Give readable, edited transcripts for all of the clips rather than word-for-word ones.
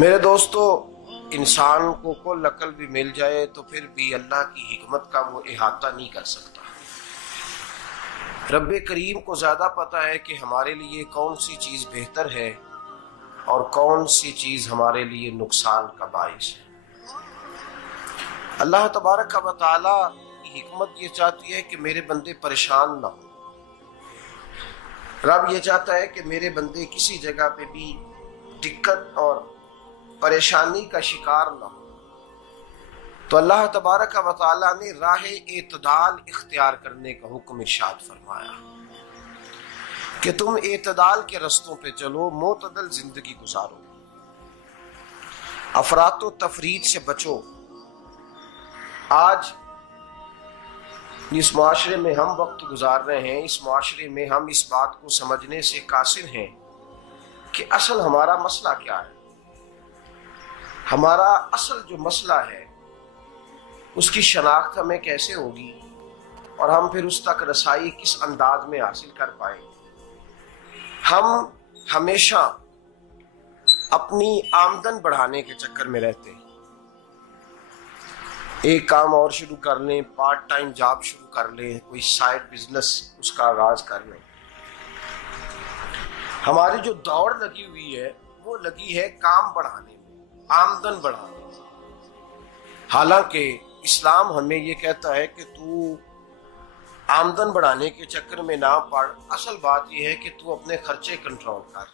मेरे दोस्तों, इंसान को कुल अकल भी मिल जाए तो फिर भी अल्लाह की हिकमत का वो इहाता नहीं कर सकता। रब्बे करीम को ज्यादा पता है कि हमारे लिए कौन सी चीज बेहतर है और कौन सी चीज हमारे लिए नुकसान का बाइस है। अल्लाह तबारक व तआला की हिकमत ये चाहती है कि मेरे बंदे परेशान ना हो। रब ये चाहता है कि मेरे बंदे किसी जगह पे भी दिक्कत और परेशानी का शिकार ना हो। तो अल्लाह तबारक व तआला ने राहे एतदाल इख्तियार करने का हुक्म इरशाद फरमाया कि तुम एतदाल के रस्तों पे चलो, मोतदल जिंदगी गुजारो, अफरातो तफरीद से बचो। आज जिस माशरे में हम वक्त गुजार रहे हैं, इस माशरे में हम इस बात को समझने से कासिर हैं कि असल हमारा मसला क्या है। हमारा असल जो मसला है उसकी शनाख्त हमें कैसे होगी और हम फिर उस तक रसाई किस अंदाज में हासिल कर पाए। हम हमेशा अपनी आमदन बढ़ाने के चक्कर में रहते हैं। एक काम और शुरू कर लें, पार्ट टाइम जॉब शुरू कर लें, कोई साइड बिजनेस उसका आगाज कर लें। हमारी जो दौड़ लगी हुई है वो लगी है काम बढ़ाने में, आमदन बढ़ाने में। हालांकि इस्लाम हमें ये कहता है कि तू आमदन बढ़ाने के चक्कर में ना पड़। असल बात यह है कि तू अपने खर्चे कंट्रोल कर।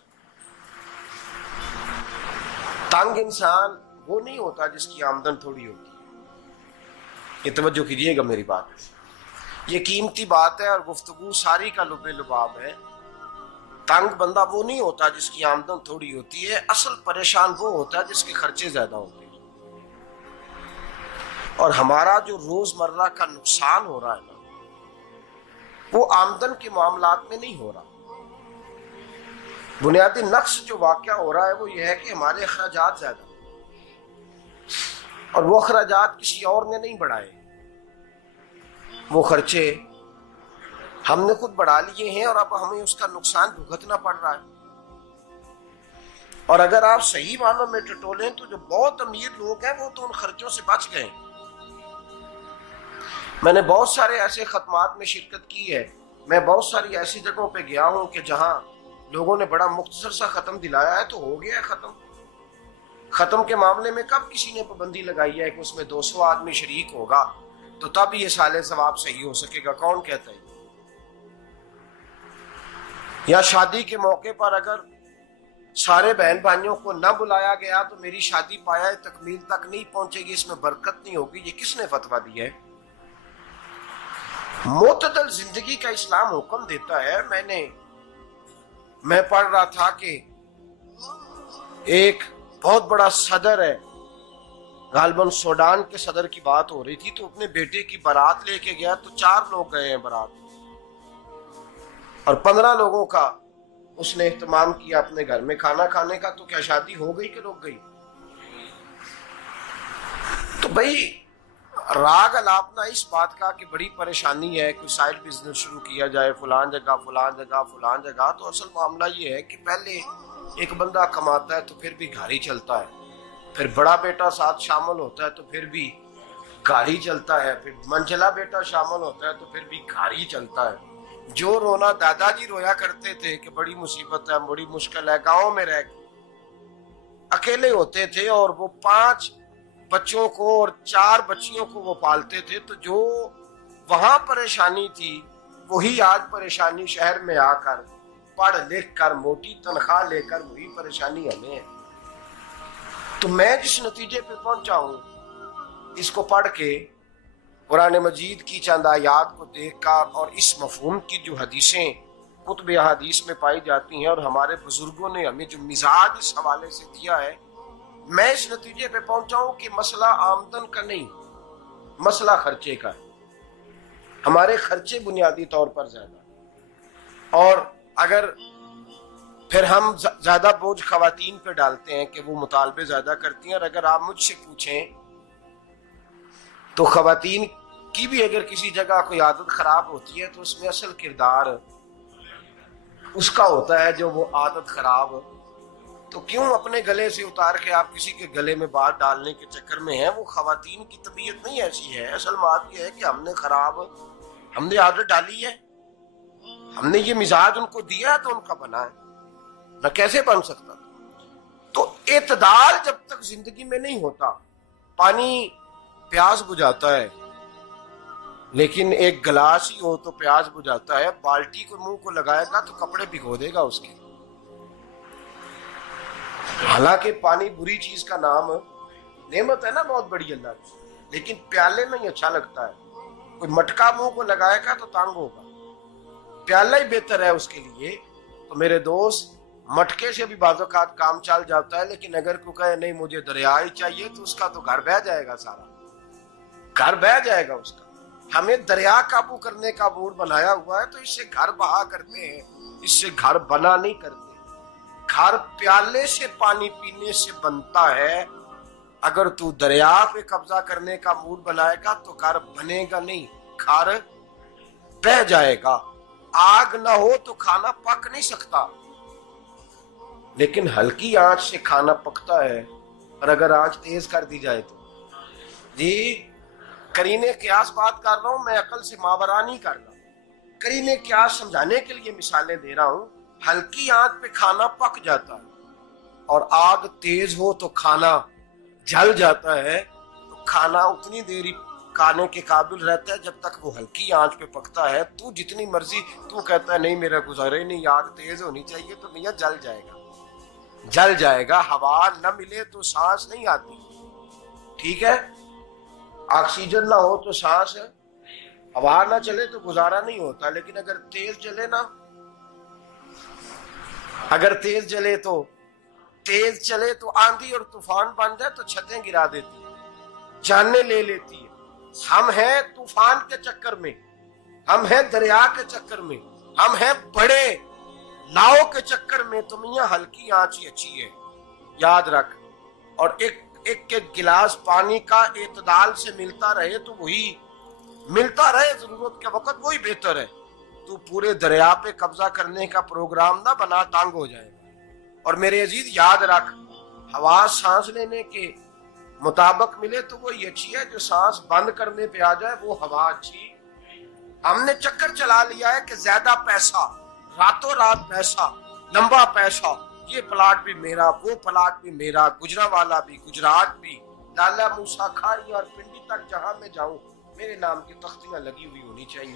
तंग इंसान वो नहीं होता जिसकी आमदन थोड़ी होती है। ये तवज्जो कीजिएगा मेरी बात, ये कीमती बात है और गुफ्तगू सारी का लुबे लुबाब है। तंग बंदा वो नहीं होता जिसकी आमदन थोड़ी होती है। असल परेशान वो होता है जिसके खर्चे ज्यादा होते हैं। और हमारा जो रोजमर्रा का नुकसान हो रहा है ना, वो आमदन के मामलात में नहीं हो रहा। बुनियादी नक्श जो वाक़या हो रहा है वो ये है कि हमारे अखराजात ज्यादा, और वो अखराजात किसी और ने नहीं बढ़ाए। वो खर्चे हमने खुद बढ़ा लिए हैं और अब हमें उसका नुकसान भुगतना पड़ रहा है। और अगर आप सही मानों में टटोलें तो जो बहुत अमीर लोग हैं वो तो उन खर्चों से बच गए। मैंने बहुत सारे ऐसे खत्मात में शिरकत की है। मैं बहुत सारी ऐसी जगहों पे गया हूं कि जहां लोगों ने बड़ा मुख्तसर सा खत्म दिलाया है तो हो गया है खत्म। खत्म के मामले में कब किसी ने पाबंदी लगाई है कि उसमें 200 आदमी शरीक होगा तो तब ये साले सवाब सही हो सकेगा? कौन कहता है? या शादी के मौके पर अगर सारे बहन भाइयों को न बुलाया गया तो मेरी शादी पाया तकमील तक नहीं पहुंचेगी, इसमें बरकत नहीं होगी। ये किसने फतवा दिया है? मोतदल जिंदगी का इस्लाम हुक्म देता है। मैं पढ़ रहा था कि एक बहुत बड़ा सदर है, गालबन सूडान के सदर की बात हो रही थी, तो अपने बेटे की बारात लेके गया तो 4 लोग गए हैं बारात, और 15 लोगों का उसने एहतमाम किया अपने घर में खाना खाने का। तो क्या शादी हो गई कि रुक गई? तो भाई राग अलापना इस बात का कि बड़ी परेशानी है, कोई साइड बिजनेस शुरू किया जाए फलान जगह फलान जगह फलान जगह। तो असल मामला ये है कि पहले एक बंदा कमाता है तो फिर भी घर ही चलता है, फिर बड़ा बेटा साथ शामिल होता है तो फिर भी घर ही चलता है, फिर मंझला बेटा शामिल होता है तो फिर भी घर ही चलता है। जो रोना दादाजी रोया करते थे कि बड़ी मुसीबत है, बड़ी मुश्किल है, गाँव में रह अकेले होते थे और वो 5 बच्चों को और 4 बच्चियों को वो पालते थे। तो जो वहां परेशानी थी वही आज परेशानी शहर में आकर पढ़ लिख कर मोटी तनख्वाह लेकर वही परेशानी हमें है। तो मैं जिस नतीजे पे पहुंचा हूं इसको पढ़ के, कुरान मजीद की चंद आयात को देखकर और इस मफहूम की जो हदीसें कुतुब हदीस में पाई जाती हैं और हमारे बुजुर्गों ने हमें जो मिजाज इस हवाले से दिया है, मैं इस नतीजे पे पहुंचा हूं कि मसला आमदन का नहीं, मसला खर्चे का है। हमारे खर्चे बुनियादी तौर पर ज्यादा, और अगर फिर हम ज्यादा बोझ खवातीन पे डालते हैं कि वो मुतालबे ज्यादा करती हैं। और अगर आप मुझसे पूछें तो खवातीन की भी अगर किसी जगह कोई आदत खराब होती है तो उसमें असल किरदार उसका होता है जो वो आदत खराब तो क्यों अपने गले से उतार के आप किसी के गले में बात डालने के चक्कर में हैं? वो खवातीन की तबीयत नहीं ऐसी है। असल बात यह है कि हमने आदत डाली है, हमने ये मिजाज उनको दिया है तो उनका बना है, न कैसे बन सकता। तो एतदाल जब तक जिंदगी में नहीं होता, पानी प्यास बुझाता है, लेकिन एक गिलास ही हो तो प्यास बुझाता है। बाल्टी को मुंह को लगाएगा तो कपड़े भिगो देगा उसके। हालांकि पानी बुरी चीज का नाम नेमत है ना, बहुत बड़ी अल्लाह की, लेकिन प्याले में ही अच्छा लगता है। कोई मटका मुंह को लगाएगा तो तांग होगा, प्याला ही बेहतर है उसके लिए। तो मेरे दोस्त, मटके से भी बाज़-औक़ात काम चल जाता है, लेकिन अगर कोई कहे नहीं मुझे दरिया ही चाहिए तो उसका तो घर बह जाएगा, सारा घर बह जाएगा उसका। हमें दरिया काबू करने का मूड बनाया हुआ है तो इससे घर बहा करते हैं, इससे घर बना नहीं करते। घर प्याले से पानी पीने से बनता है। अगर तू दरिया पे कब्जा करने का मूड बनाएगा तो घर बनेगा नहीं, घर बह जाएगा। आग ना हो तो खाना पक नहीं सकता, लेकिन हल्की आंच से खाना पकता है। और अगर आंच तेज कर दी जाए तो जी, करीने क्यास बात कर रहा हूं मैं, अकल से मावरा नहीं कर रहा। करीने क्यास समझाने के लिए मिसालें दे रहा हूं। हल्की आंच पे खाना पक जाता है और आग तेज हो तो खाना जल जाता है। तो खाना उतनी देरी खाने के काबिल रहता है जब तक वो हल्की आंच पे पकता है। तू जितनी मर्जी तू कहता है नहीं मेरा गुजारे नहीं, आग तेज होनी चाहिए, तो मियां जल जाएगा, जल जाएगा। हवा न मिले तो सांस नहीं आती, ठीक है। ऑक्सीजन ना हो तो सांस, हवा ना चले तो गुजारा नहीं होता। लेकिन अगर तेज चले ना, अगर तेज चले तो आंधी और तूफान बन जाए तो छतें गिरा देती है, जाने ले लेती है। हम हैं तूफान के चक्कर में, हम हैं दरिया के चक्कर में, हम हैं बड़े नाव के चक्कर में। तो मियां हल्की आंच ही अच्छी है, याद रख। और एक गिलास पानी का एतदाल से मिलता रहे तो वही मिलता रहे, जरूरत के वक्त वही बेहतर है। तू पूरे दरिया पे कब्जा करने का प्रोग्राम ना बना, तंग हो जाएगा। और मेरे अजीज याद रख, हवा सांस लेने के मुताबिक मिले तो वो ये अच्छी है, जो सांस बंद करने पे आ जाए वो हवा अच्छी। हमने चक्कर चला लिया है कि ज्यादा पैसा, रातों रात पैसा, लंबा पैसा, ये प्लाट भी मेरा, वो प्लाट भी मेरा, गुजरांवाला भी, गुजरात भी, लाला मूसा खाड़ी और पिंडी तक जहां मैं जाऊं मेरे नाम की तख्तियां लगी हुई होनी चाहिए।